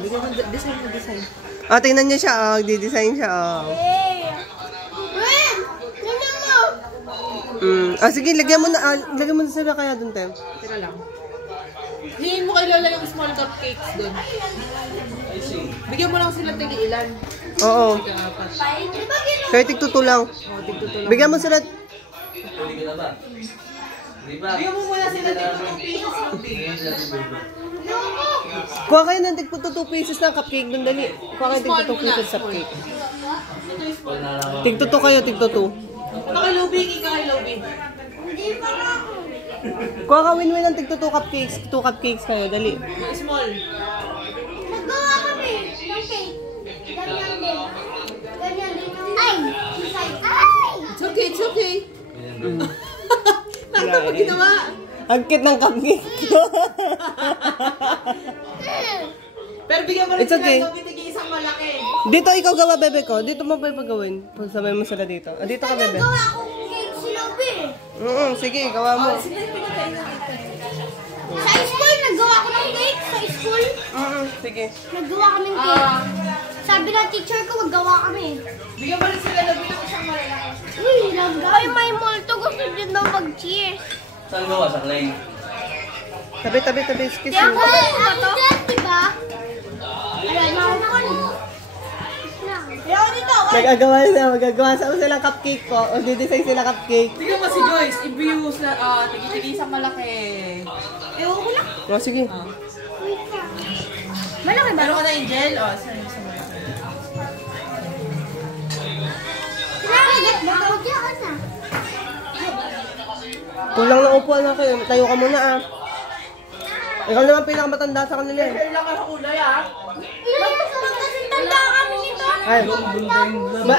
Bigyan mo design. Ah, tingnan niyo siya, oh. Di-design siya, oh. Ah, sige, lagyan mo na sila kaya dun, Tem. Tira lang. Hingin mo kay Lola yung small cupcakes dun. Bigyan mo lang sila tig-ilan. Oo. Kaya tig-tuto lang. Oo, tig-tuto lang. Bigyan mo sila. Bigyan mo muna sila tig-2 pieces. Kuha kayo ng tig-2 pieces ng cupcake dun, dali. Kuha kayo tig-2 pieces sa cupcake. Tig-2 kayo, tig-2. Ito kay Lobing, ikaw kay Lobing. Kuha ka win-win ng tig-2 cupcakes. 2 cupcakes kayo, dali. Small. Nagawa kami ng cake. Ganyan din. Ganyan din. Ay! It's okay, it's okay. Nakita mo ginawa. Ang cute ng cupcake. Pero bigyan mo rin It's okay. sila ng isang malaki. Dito ikaw gawa, bebe ko. Dito mo pa ipagawin. Sabay mo sila dito. Ah, dito ka, bebe. Nagawa akong cake si Lobe. Sige, gawa mo. Sino yung pinakain na kita? Sa school, nagawa ko ng cake. Sa school, Sige. nagawa kami ng cake. Sabi ng teacher ko, maggawa kami. Bigyan mo rin sila Lobing ng isang malaki. Uy, ay, may multo. Gusto din daw mag-cheers. Saan gawa? Sa Klein? Tabi. Excuse Kaya me. ko, ang dyan, diba? Ayan, Ayaw dito. Magagawa sa silang cupcake po. O di-design sila cupcake. Tingnan mo si Joyce, i-views na, tigi-tigi isang malaki. Ewan ko lang. O, sige. Malaki ba? Meron ka na Angel? Saan yung isang malaki? Baka dyan na. Kulang na upuan na kayo. Tayo ka muna, ah. Ikaw naman pinakamatanda sa kanila, eh. Kailan ka sa kulay, Kasing tanda kami nito. Ay.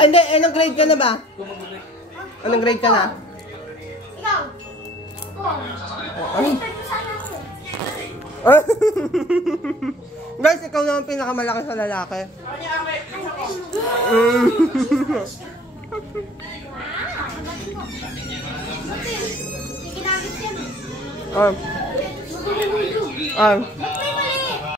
Hindi, anong grade ka na ba? Anong grade ka na? Ikaw. Ay. Guys, ikaw naman pinakamalaki sa lalaki. Sige, nagit yan. Ah.